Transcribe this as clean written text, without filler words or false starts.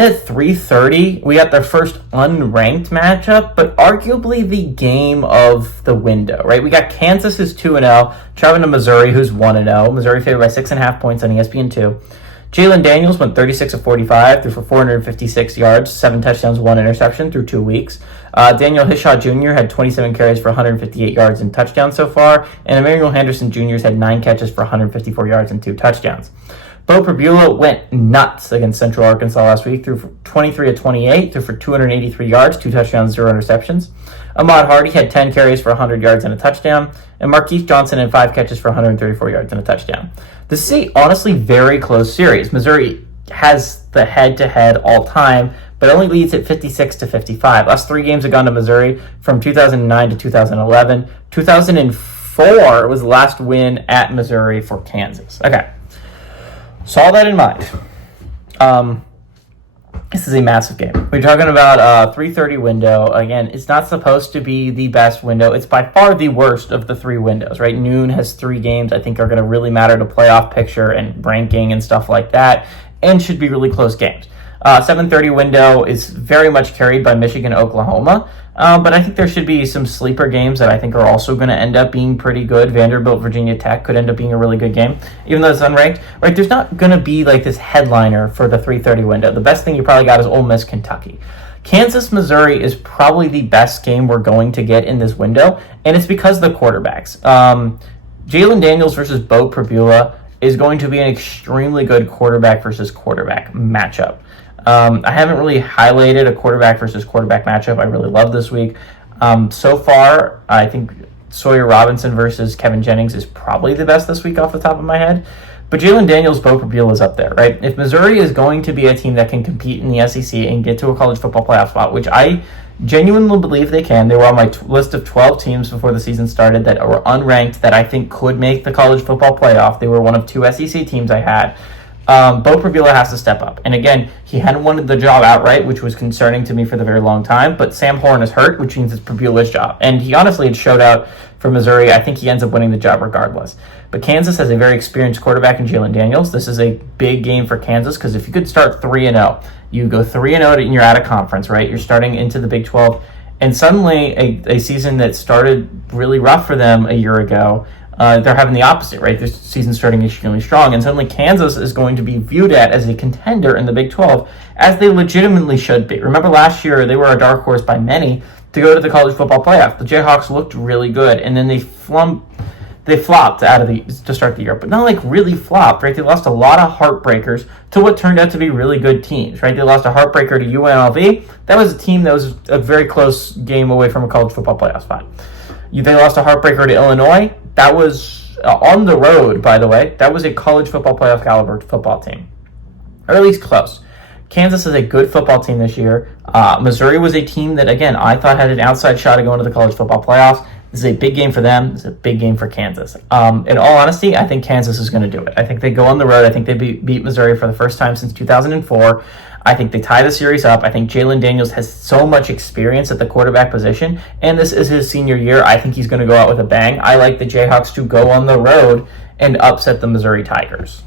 And at 3:30, we got their first unranked matchup, but arguably the game of the window, right? We got Kansas, who's 2-0, traveling to Missouri, who's 1-0. Missouri favored by 6.5 points on ESPN2. Jalen Daniels went 36 of 45, threw for 456 yards, 7 touchdowns, 1 interception through 2 weeks. Daniel Hishaw Jr. had 27 carries for 158 yards and touchdowns so far, and Emmanuel Henderson Jr. had 9 catches for 154 yards and 2 touchdowns. Bo Pribula went nuts against Central Arkansas last week, threw for 23 of 28, threw for 283 yards, 2 touchdowns, 0 interceptions. Ahmad Hardy had 10 carries for 100 yards and a touchdown, and Marquise Johnson had 5 catches for 134 yards and a touchdown. This is a honestly very close series. Missouri has the head-to-head all-time, but only leads at 56-55. Last 3 games have gone to Missouri from 2009 to 2011. 2004 was the last win at Missouri for Kansas. Okay. So all that in mind, this is a massive game. We're talking about a 3:30 window. Again, it's not supposed to be the best window. It's by far the worst of the 3 windows, right? Noon has 3 games I think are going to really matter to playoff picture and ranking and stuff like that, and should be really close games. 7:30 window is very much carried by Michigan, Oklahoma. But I think there should be some sleeper games that I think are also going to end up being pretty good. Vanderbilt, Virginia Tech could end up being a really good game, even though it's unranked. Right? There's not going to be like this headliner for the 3:30 window. The best thing you probably got is Ole Miss, Kentucky. Kansas, Missouri is probably the best game we're going to get in this window, and it's because of the quarterbacks. Jalen Daniels versus Bo Pribula is going to be an extremely good quarterback versus quarterback matchup. I haven't really highlighted a quarterback versus quarterback matchup I really love this week. So far, I think Sawyer Robinson versus Kevin Jennings is probably the best this week off the top of my head. But Jalen Daniels, Bo Pribula is up there, right? If Missouri is going to be a team that can compete in the SEC and get to a college football playoff spot, which I genuinely believe they can. They were on my list of 12 teams before the season started that were unranked that I think could make the college football playoff. They were one of 2 SEC teams I had. Bo Pribula has to step up. And again, he hadn't won the job outright, which was concerning to me for the very long time. But Sam Horn is hurt, which means it's Pribula's job. And he honestly had showed out for Missouri. I think he ends up winning the job regardless. But Kansas has a very experienced quarterback in Jalen Daniels. This is a big game for Kansas because if you could start 3-0, you go 3-0 and you're out of conference, right? You're starting into the Big 12. And suddenly a season that started really rough for them a year ago, they're having the opposite, right? This season starting extremely strong, and suddenly Kansas is going to be viewed at as a contender in the Big 12, as they legitimately should be. Remember last year, they were a dark horse by many to go to the college football playoff. The Jayhawks looked really good, and then they flopped out of to start the year, but not like really flopped, right? They lost a lot of heartbreakers to what turned out to be really good teams, right? They lost a heartbreaker to UNLV. That was a team that was a very close game away from a college football playoff spot. They lost a heartbreaker to Illinois. That was on the road, by the way. That was a college football playoff caliber football team, or at least close. Kansas is a good football team this year. Missouri was a team that, again, I thought had an outside shot of going to the college football playoffs. This is a big game for them. This is a big game for Kansas. In all honesty, I think Kansas is going to do it. I think they go on the road. I think they beat Missouri for the first time since 2004. I think they tie the series up. I think Jalen Daniels has so much experience at the quarterback position, and this is his senior year. I think he's going to go out with a bang. I like the Jayhawks to go on the road and upset the Missouri Tigers.